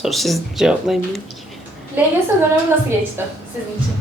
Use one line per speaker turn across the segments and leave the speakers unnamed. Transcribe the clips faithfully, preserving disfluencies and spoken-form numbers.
Sor siz cevaplayın.
L G S dönemi nasıl geçti sizin için?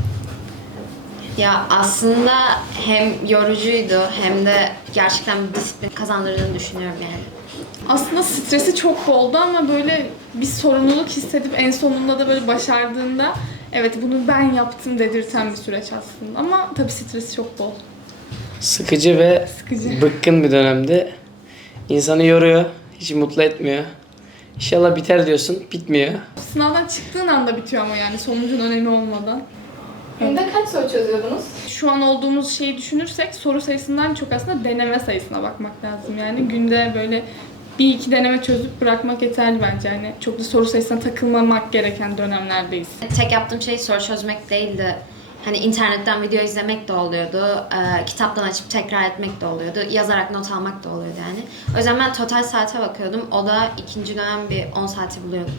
Ya aslında hem yorucuydu hem de gerçekten bir disiplin kazandırdığını düşünüyorum yani.
Aslında stresi çok boldu ama böyle bir sorumluluk hissedip en sonunda da böyle başardığında evet bunu ben yaptım dedirten bir süreç aslında. Ama tabii stresi çok bol.
Sıkıcı ve
Sıkıcı.
bıkkın bir dönemdi. İnsanı yoruyor, hiç mutlu etmiyor. İnşallah biter diyorsun, bitmiyor.
Sınavdan çıktığın anda bitiyor ama yani sonucun önemi olmadan.
Günde kaç soru çözüyordunuz?
Şu an olduğumuz şeyi düşünürsek soru sayısından çok aslında deneme sayısına bakmak lazım. Yani günde böyle bir iki deneme çözüp bırakmak yeterli bence. Yani çok da soru sayısına takılmamak gereken dönemlerdeyiz.
Tek yaptığım şey soru çözmek değildi. Hani internetten video izlemek de oluyordu, e, kitaptan açıp tekrar etmek de oluyordu, yazarak not almak da oluyordu yani. O yüzden ben total saate bakıyordum. O da ikinci dönem bir on saati buluyordu.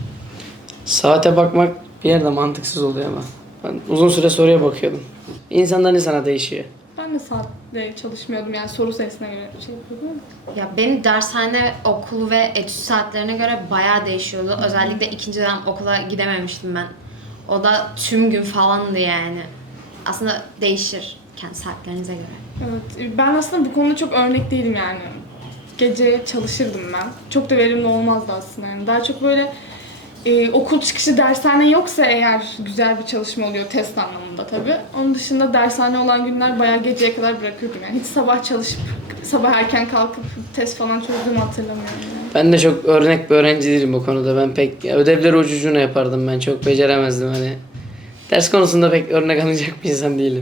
Saate bakmak bir yerde mantıksız oluyor ama. Ben uzun süre soruya bakıyordum. İnsandan insana değişiyor.
Ben de saatte çalışmıyordum yani soru sayısına göre şey yapıyordum ama.
Ya benim dershane, okul ve etüt saatlerine göre bayağı değişiyordu. Özellikle ikinci dönem okula gidememiştim ben. O da tüm gün falandı yani. Aslında değişir kendi saatlerinize göre.
Evet, ben aslında bu konuda çok örnek değilim yani. Gece çalışırdım ben. Çok da verimli olmazdı aslında yani. Daha çok böyle e, okul çıkışı dershane yoksa eğer güzel bir çalışma oluyor test anlamında tabii. Onun dışında dershane olan günler bayağı geceye kadar bırakırdım yani. Hiç sabah çalışıp, sabah erken kalkıp test falan çözdüğümü hatırlamıyorum yani.
Ben de çok örnek bir öğrenci değilim bu konuda. Ben pek ödevleri ucucuna yapardım ben. Çok beceremezdim hani. Ders konusunda pek örnek alınacak bir insan değilim.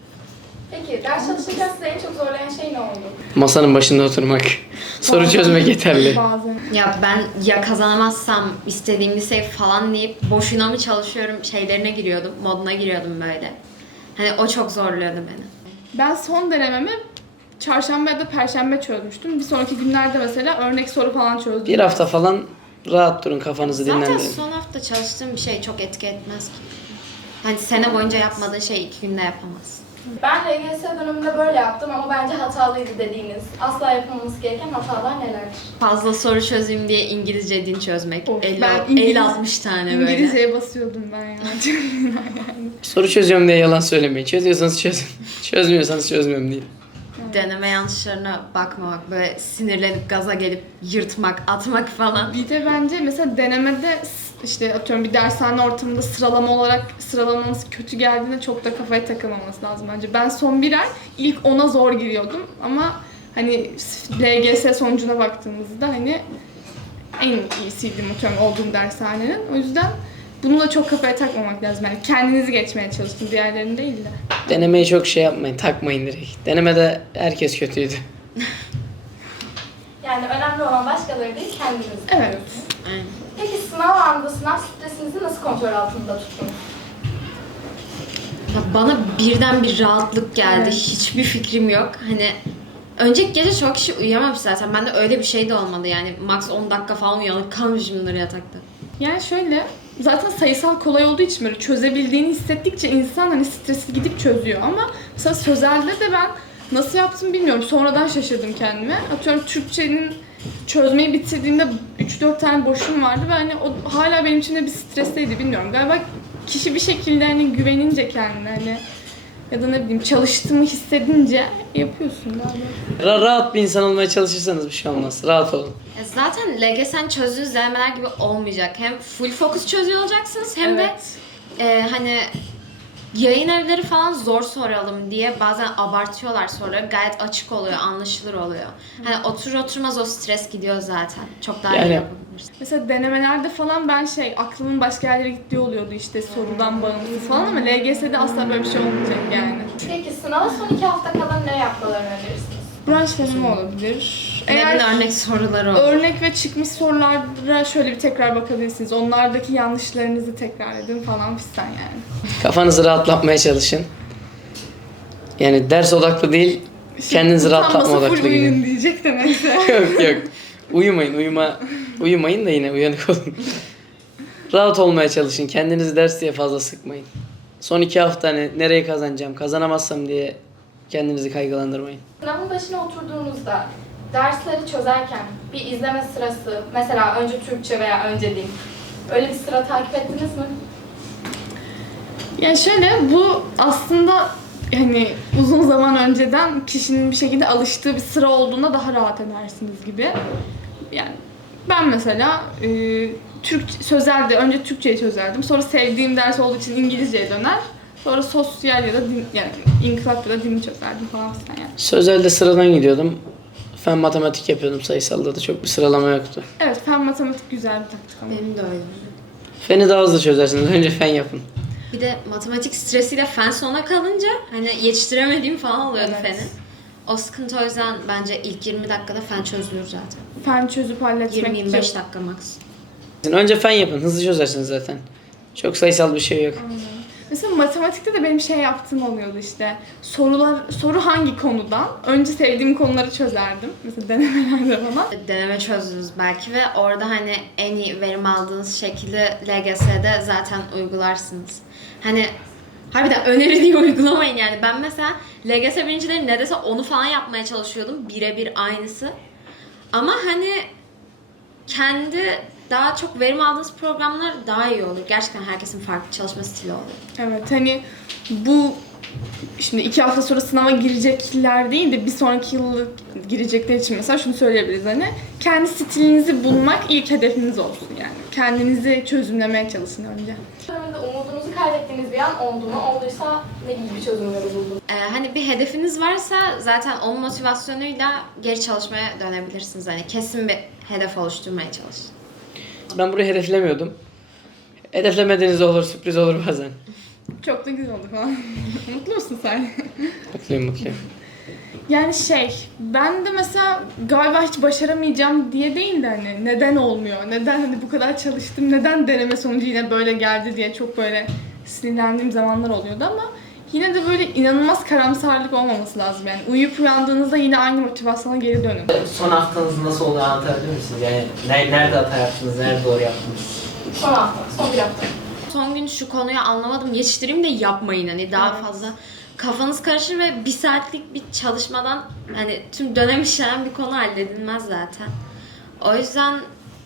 Peki ders çalışırken size en çok zorlayan şey ne oldu?
Masanın başında oturmak. Soru
Bazen-
çözmek yeterli.
Bazen.
Ya ben ya kazanamazsam istediğim liseyi falan deyip boşuna mı çalışıyorum şeylerine giriyordum, moduna giriyordum böyle. Hani o çok zorluyordu beni.
Ben son denememi çarşamba ya da perşembe çözmüştüm. Bir sonraki günlerde mesela örnek soru falan çözdüm.
Bir hafta falan rahat durun, kafanızı
Zaten
dinlendirin.
son hafta çalıştığım bir şey çok etki etmez ki. Hani sene boyunca yapmadığın şeyi iki günde yapamazsın.
Ben L G S döneminde böyle yaptım ama bence hatalıydı dediğiniz, asla yapılmaması gereken hatalar nelerdir?
Fazla soru çözeyim diye İngilizce din çözmek.
Of,
elli,
ben İngiliz-
elli altmış tane böyle.
İngilizceye basıyordum ben ya. yani.
Soru çözüyorum diye yalan söylemeyin. Çözüyorsanız çözün. Çözmüyorsanız çözmüyorum değil.
Deneme yanlışlarına bakmamak, böyle sinirlenip gaza gelip yırtmak, atmak falan.
Bir de bence mesela denemede s- işte atıyorum bir dershane ortamında sıralama olarak sıralamanız kötü geldiğinde çok da kafaya takılmaması lazım bence. Ben son bir ay ilk ona zor giriyordum ama hani L G S sonucuna baktığımızda hani en iyisiydim atıyorum olduğum dershanenin. O yüzden bunu da çok kafaya takmamak lazım. Yani kendinizi geçmeye çalıştım, diğerlerini değil de.
Denemeyi çok şey yapmayın. Takmayın direkt. Denemede herkes kötüydü.
Yani önemli olan başkaları değil, kendiniz.
Evet.
Aynen.
Peki sınav anında sınav stresinizi nasıl kontrol altında tuttunuz?
Ya bana birden bir rahatlık geldi.
Evet.
Hiçbir fikrim yok. Hani önceki gece çok kişi uyuyamamış zaten. Bende öyle bir şey de olmadı yani. Max on dakika falan uyanık kalmışımdır yatakta.
Yani şöyle, zaten sayısal kolay olduğu için böyle çözebildiğini hissettikçe insan hani stresi gidip çözüyor ama mesela sözelde de ben nasıl yaptım bilmiyorum. Sonradan şaşırdım kendime. Atıyorum Türkçenin çözmeyi bitirdiğimde üç dört tane boşum vardı ve hani o hala benim için de bir stresteydi bilmiyorum. Galiba kişi bir şekilde hani güvenince kendine hani ya da ne bileyim çalıştığımı hissedince yapıyorsun galiba.
Ra- rahat bir insan olmaya çalışırsanız bir şey olmaz. Rahat olun.
Ya zaten L G S'nin çözdüğünüz denemeler gibi olmayacak. Hem full fokus çözüyor olacaksınız hem de e, hani yayın evleri falan zor soralım diye bazen abartıyorlar sonra. Gayet açık oluyor, anlaşılır oluyor. Hani otur oturmaz o stres gidiyor zaten. Çok daha
Yani-
iyi yapabilirsin.
Mesela denemelerde falan ben şey aklımın başka yerlere gittiği oluyordu işte sorudan bağımsız falan ama L G S'de asla böyle bir şey olmayacak yani.
Peki sınava son iki hafta kala ne yapmalarını önerirsiniz?
Branş deneme olabilir.
Eğer
Eğer
örnek soruları olur.
örnek ve çıkmış sorulara şöyle bir tekrar bakabilirsiniz. Onlardaki yanlışlarınızı tekrar edin falan fistan yani.
Kafanızı rahatlatmaya çalışın. Yani ders odaklı değil, kendinizi rahatlatma
Utanmasa
odaklı
full uyuyun
gidin.
diyecek de neyse.
Yok yok. Uyumayın, uyuma. Uyumayın da yine uyanık olun. Rahat olmaya çalışın. Kendinizi ders diye fazla sıkmayın. Son iki hafta hani nereye kazanacağım, kazanamazsam diye kendinizi kaygılandırmayın.
Sınavın başına oturduğunuzda dersleri çözerken bir izleme sırası, mesela önce Türkçe veya önce din, Öyle bir sıra takip ettiniz mi?
Yani şöyle, bu aslında hani uzun zaman önceden kişinin bir şekilde alıştığı bir sıra olduğunda daha rahat edersiniz gibi. Yani ben mesela e, Türk sözelde önce Türkçeyi çözerdim. Sonra sevdiğim ders olduğu için İngilizceye döner. Sonra sosyal ya da din, yani inkılap ya da dini çözerdim falan filan yani.
Sözelde sıradan gidiyordum. Fen matematik yapıyordum. Sayısalda da çok bir sıralama yoktu.
Evet, fen matematik güzel bir taktik ama.
Benim de öyle.
Feni daha hızlı çözersiniz. Önce fen yapın.
Bir de matematik stresiyle fen sona kalınca hani yetiştiremediğim falan oluyordu
Evet.
feni. O sıkıntı, o yüzden bence ilk yirmi dakikada fen çözülür zaten.
Fen çözüp halletmek
yirmi yirmi beş
yok.
dakika max.
Önce fen yapın. Hızlı çözersiniz zaten. Çok sayısal bir şey yok.
Mesela matematikte de benim şey yaptığım oluyordu işte. Sorular, soru hangi konudan? Önce sevdiğim konuları çözerdim. Mesela denemelerde falan.
Deneme çözdünüz belki ve orada hani en iyi verim aldığınız şekilde L G S'de zaten uygularsınız. Hani harbiden öneri diye uygulamayın yani. Ben mesela L G S birincileri ne dese onu falan yapmaya çalışıyordum. Birebir aynısı. Ama hani kendi daha çok verim aldığınız programlar daha iyi olur. Gerçekten herkesin farklı çalışma stili olur.
Evet, hani bu şimdi iki hafta sonra sınava girecekler değil de bir sonraki yıl girecekler için mesela şunu söyleyebiliriz, hani kendi stilinizi bulmak ilk hedefiniz olsun yani. Kendinizi çözümlemeye çalışın önce.
Döneminde umudunuzu kaybettiğiniz bir an oldu mu? Olduysa ne gibi çözümleri buldunuz?
Ee, hani bir hedefiniz varsa zaten onun motivasyonuyla geri çalışmaya dönebilirsiniz. Hani kesin bir hedef oluşturmaya çalışın.
Ben burayı hedeflemiyordum. Hedeflemediğiniz olur, sürpriz olur bazen.
Çok da güzel oldu falan. Mutlu musun sen?
Mutluyum, mutluyum.
Yani şey, ben de mesela galiba hiç başaramayacağım diye değil de hani neden olmuyor, neden hani bu kadar çalıştım, neden deneme sonucu yine böyle geldi diye çok böyle sinirlendiğim zamanlar oluyordu ama yine de böyle inanılmaz karamsarlık olmaması lazım yani. Uyuyup uyandığınızda yine aynı motivasyona geri dönün.
Son haftanız nasıl oldu anlatabilir misiniz? Yani ne- nerede hata yaptınız, nerede doğru yaptınız?
Son hafta, son bir hafta.
Son gün şu konuyu anlamadım, yetiştireyim de yapmayın. Hani daha
Evet.
fazla kafanız karışır ve bir saatlik bir çalışmadan hani tüm dönem işlenen bir konu halledilmez zaten. O yüzden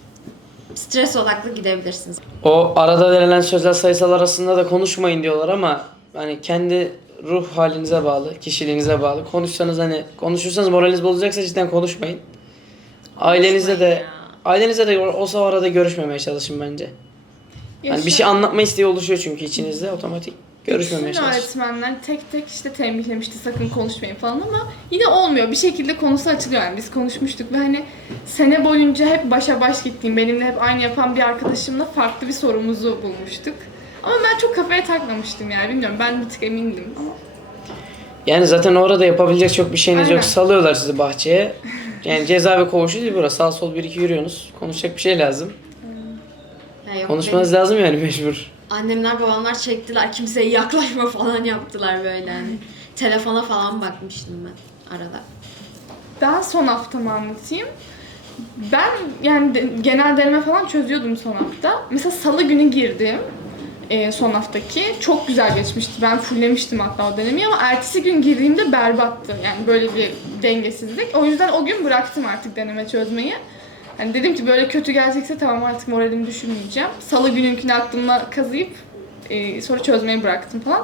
stres odaklı gidebilirsiniz.
O arada verilen sözel sayısal arasında da konuşmayın diyorlar ama hani kendi ruh halinize bağlı, kişiliğinize bağlı. Konuşsanız hani konuşursanız moraliniz bozacaksa cidden konuşmayın. Ailenize de
ya.
ailenize de olsa o arada görüşmemeye çalışın bence. Hani bir şey anlatma isteği oluşuyor çünkü içinizde otomatik. Görüşmemeye
Bütün
çalışın.
öğretmenler tek tek işte tembihlemişti sakın konuşmayın falan ama yine olmuyor. Bir şekilde konusu açılıyor yani. Biz konuşmuştuk ve hani sene boyunca hep başa baş gittiğim, benimle hep aynı yapan bir arkadaşımla farklı bir sorumuzu bulmuştuk. Ama ben çok kafaya takmamıştım yani, bilmiyorum, ben bir tık emindim ama.
Yani zaten orada yapabilecek çok bir şeyiniz
Aynen.
yok. Salıyorlar sizi bahçeye. Yani ceza ve koğuşu değil burası. Sağ sol bir iki yürüyorsunuz. Konuşacak bir şey lazım.
Ya yok,
Konuşmanız
benim
lazım yani mecbur.
annemler babamlar çektiler, kimseye yaklaşma falan yaptılar böyle hani. Telefona falan bakmıştım ben arada.
Ben son haftamı anlatayım. Ben yani de- genel deneme falan çözüyordum son hafta. Mesela salı günü girdim. e, son haftaki. Çok güzel geçmişti. Ben fullemiştim hatta o dönemi ama ertesi gün girdiğimde berbattı. Yani böyle bir dengesizlik. O yüzden o gün bıraktım artık deneme çözmeyi. Yani dedim ki böyle kötü gelecekse tamam, artık moralimi düşürmeyeceğim. Salı gününkünü aklımda kazıyıp e, sonra çözmeyi bıraktım falan.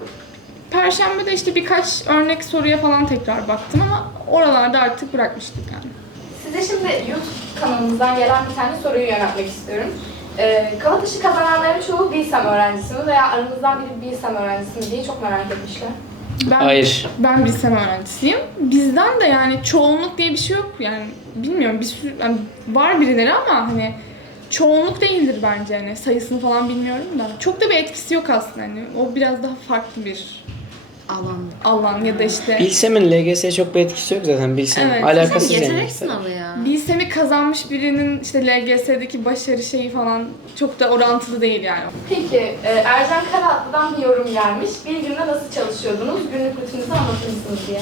Perşembe de işte birkaç örnek soruya falan tekrar baktım ama oralarda artık bırakmıştık yani.
Size şimdi YouTube kanalımızdan gelen bir tane soruyu yöneltmek istiyorum. Ee, kafa dışı kazananların çoğu Bilsem öğrencisi mi veya aramızdan biri Bilsem öğrencisi mi diye çok merak etmişler.
Ben,
Hayır.
Ben bilsem öğrencisiyim. Bizden de yani çoğunluk diye bir şey yok yani, bilmiyorum, bir sürü yani var birileri ama hani çoğunluk değildir bence, yani sayısını falan bilmiyorum da. Çok da bir etkisi yok aslında, hani o biraz daha farklı bir
Alan.
alan ya da işte
Bilsem'in L G S'ye çok bir etkisi yok zaten. Bilsem
Evet.
alakasız yani.
Yetenek sınavı ya.
Bilsem'i kazanmış birinin işte L G S'deki başarı şeyi falan çok da orantılı değil yani.
Peki, e, Ercan Karaatlı'dan bir yorum gelmiş. Bir günde nasıl çalışıyordunuz? Günlük rutininizi anlatır mısınız diye.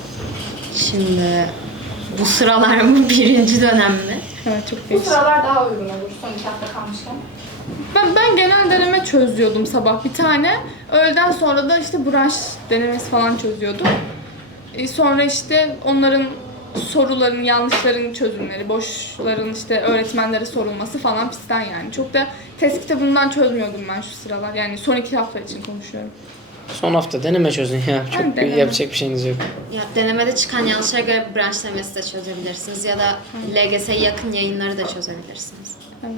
Şimdi bu sıralar mı, birinci dönem mi?
Evet, çok
Bu
değişik.
sıralar daha uygun olur son iki hafta kalmışken.
Ben, ben genel deneme çözüyordum sabah bir tane. Öğleden sonra da işte branş denemesi falan çözüyordum. E, sonra işte onların soruların, yanlışların çözümleri, boşların işte öğretmenlere sorulması falan fistan yani. Çok da test kitabından çözmüyordum ben şu sıralar. Yani son iki hafta için konuşuyorum.
Son hafta deneme çözün ya. Çok
Yani
bir
deneme.
yapacak bir şeyiniz yok.
Ya denemede çıkan yanlışlara göre branş temesi de çözebilirsiniz ya da L G S'ye yakın yayınları da çözebilirsiniz.
Evet.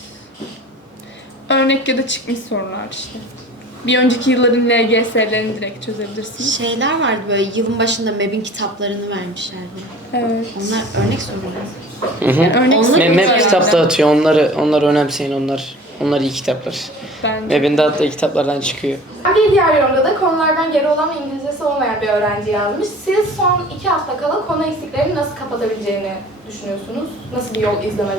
Örnek ya da çıkmış sorular işte. Bir önceki yılların L G S'lerini direkt çözebilirsiniz.
Şeyler vardı böyle yılın başında M E B'in kitaplarını vermişlerdi.
Evet.
Onlar örnek sorular.
Hı hı.
Yani örnek
Onlar-
sorular
Me- Map
yani.
kitap dağıtıyor. Onları onları önemseyin. Onlar onlar iyi kitaplar.
Bence.
Map'in dağıttığı kitaplardan çıkıyor.
Bir diğer yorumda da konulardan geri olan ve İngilizcesi olmayan bir öğrenci yazmış. Siz son iki hafta kala konu eksiklerini nasıl kapatabileceğini düşünüyorsunuz? Nasıl bir yol izlemeli?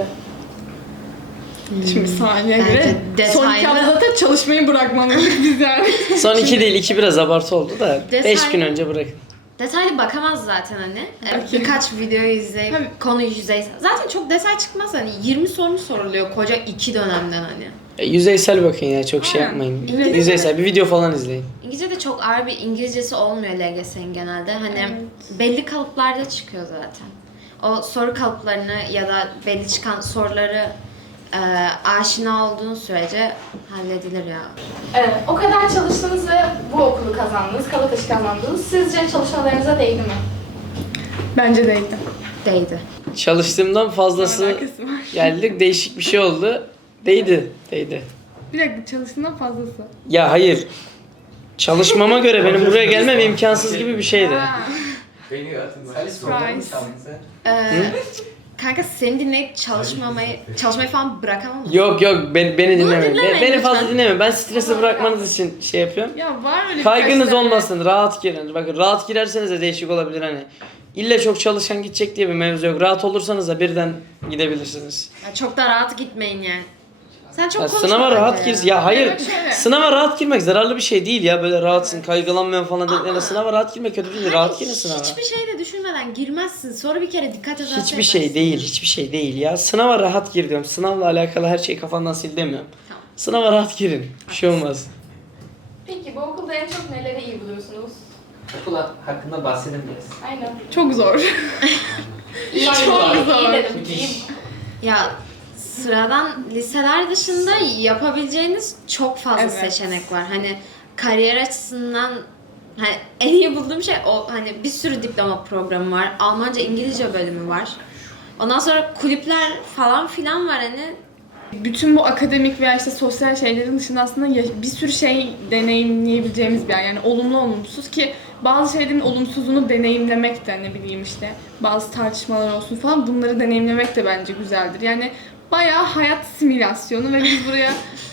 Şimdi saniye
Bence
göre son iki
detaylı-
hafta zaten çalışmayı bırakmalıyız biz yani.
Son iki değil, iki biraz abartı oldu da
Detay-
beş gün önce bırakın.
Detaylı bakamaz zaten hani. Ee,
Bakayım.
Birkaç videoyu izleyip
Tabii.
konuyu yüzeysel. Zaten çok detay çıkmaz hani. yirmi soru soruluyor koca iki dönemden hani.
E, yüzeysel bakın ya, çok şey
Aynen.
yapmayın.
İngilizce
Yüzeysel bir video falan izleyin.
İngilizce'de çok ağır bir İngilizcesi olmuyor L G S'nin genelde. Hani
Evet.
belli kalıplarda çıkıyor zaten. O soru kalıplarını ya da belli çıkan soruları e, aşina olduğun sürece halledilir ya.
Evet, o kadar çalıştınız ve bu okulu kazandınız, Kalataş'ı kazandınız. Sizce çalışmalarınıza değdi mi?
Bence değdi.
Değdi.
Çalıştığımdan fazlası
Alakası var.
geldik, değişik bir şey oldu. Değdi, değdi.
Bir dakika çalıştığından fazlası.
Ya hayır. Çalışmama göre benim buraya gelmem imkansız gibi bir şeydi.
Ha.
Beni atın. Sen sorun mu sandın sen?
Ee, kanka seni dinleyip çalışmamayı, çalışmayı falan bırakamam mısın?
Yok yok ben, beni
Bunu
dinlemeyin.
dinlemeyin
Be- beni fazla
lütfen.
dinlemeyin. Ben stresi bırakmanız için şey yapıyorum.
Ya var öyle
Kaygınız
birkaç tane.
olmasın, rahat girin. Bakın rahat girerseniz de değişik olabilir hani. İlle çok çalışan gidecek diye bir mevzu yok. Rahat olursanız da birden gidebilirsiniz.
Ya çok da rahat gitmeyin yani. Sen çok
Ya
konuşma
sınava
bence
rahat
ya.
gir. Ya hayır.
Evet, şöyle.
Sınava rahat girmek zararlı bir şey değil ya. Böyle rahatsın, kaygılanmıyorsun falan dediklerinde sınava rahat girmek kötü bir şey değil. Rahat girin sınava.
Hiçbir şey de düşünmeden girmezsin. Sonra bir kere dikkat edersen
Hiçbir şey değil, hiçbir şey değil ya. Sınava rahat gir diyorum. Sınavla alakalı her şeyi kafandan sil demiyorum.
Tamam.
Sınava rahat girin. Bir şey olmaz.
Peki bu okulda en çok neleri iyi buluyorsunuz?
Okul hakkında bahsedin biraz.
Aynen.
Çok zor.
İyi,
Çok
iyi,
zor.
iyi dedim.
Müthiş.
İyi.
Ya sıradan liseler dışında yapabileceğiniz çok fazla
Evet.
seçenek var. Hani kariyer açısından hani en iyi bulduğum şey o hani bir sürü diploma programı var. Almanca, İngilizce bölümü var. Ondan sonra kulüpler falan filan var hani.
Bütün bu akademik veya işte sosyal şeylerin dışında aslında ya- bir sürü şey deneyimleyebileceğimiz bir yer. Yani olumlu olumsuz ki bazı şeylerin olumsuzluğunu deneyimlemek de ne bileyim işte bazı tartışmalar olsun falan bunları deneyimlemek de bence güzeldir. Yani bayağı hayat simülasyonu ve biz buraya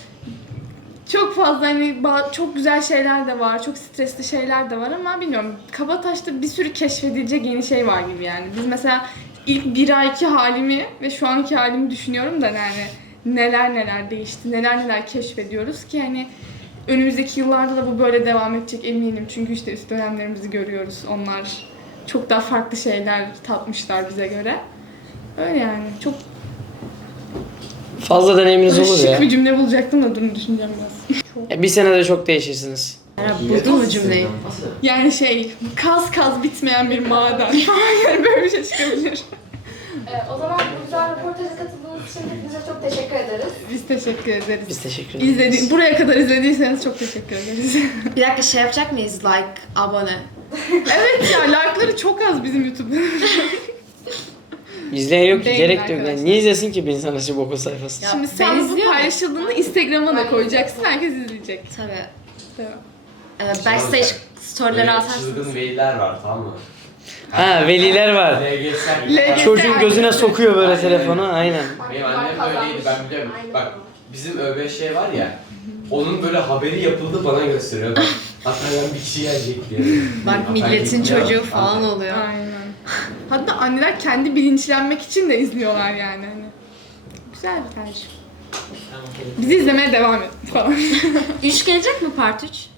çok fazla hani ba- çok güzel şeyler de var, çok stresli şeyler de var ama bilmiyorum Kabataş'ta bir sürü keşfedilecek yeni şey var gibi yani. Biz mesela ilk bir ayki halimi ve şu anki halimi düşünüyorum da yani neler neler değişti, neler neler keşfediyoruz ki hani önümüzdeki yıllarda da bu böyle devam edecek eminim. Çünkü işte üst dönemlerimizi görüyoruz. Onlar çok daha farklı şeyler tatmışlar bize göre. Öyle yani. Çok
Fazla deneyiminiz olur
şık
ya.
bir cümle bulacaktım da durun düşüneceğim biraz. Çok-
Ya bir senede çok değişirsiniz.
Merhaba, buldun mu cümleyi?
Yani şey, kaz kaz bitmeyen bir maden falan yani böyle bir şey çıkabilir.
Ee, o zaman bu güzel röportaja katıldığınız için hepinize çok teşekkür ederiz.
Biz teşekkür ederiz.
Biz teşekkür ederiz.
İzledi buraya kadar izlediyseniz çok teşekkür ederiz.
Bir dakika şey yapacak mıyız? Like, abone.
Evet ya like'ları çok az bizim YouTube'da.
İzleyen yok ki,
Değil
gerek de yok.
arkadaşlar.
Yani niye izlesin ki bir insan açıp okul sayfasını?
Ya
Şimdi
ben
sen bu
izliyorum.
paylaşıldığında Instagram'a da koyacaksın. Herkes izleyecek.
Tabii.
Tamam.
Ee, backstage storyleri
Böyle
atarsınız.
çılgın veliler var, tamam mı?
Ha veliler var.
L G S.
L G S.
Çocuğun gözüne sokuyor böyle
Aynen.
telefonu. Aynen.
Benim annem böyleydi, ben biliyorum. Bak bizim ÖBŞ var ya, onun böyle haberi yapıldı bana gösteriyor. Bak, hatta ben bir kişi gelecek diye.
Bak milletin çocuğu falan oluyor.
Aynen. Hatta anneler kendi bilinçlenmek için de izliyorlar yani. Hani. Güzel bir tercih. Bizi izlemeye devam et falan.
Üç gelecek mi part üç?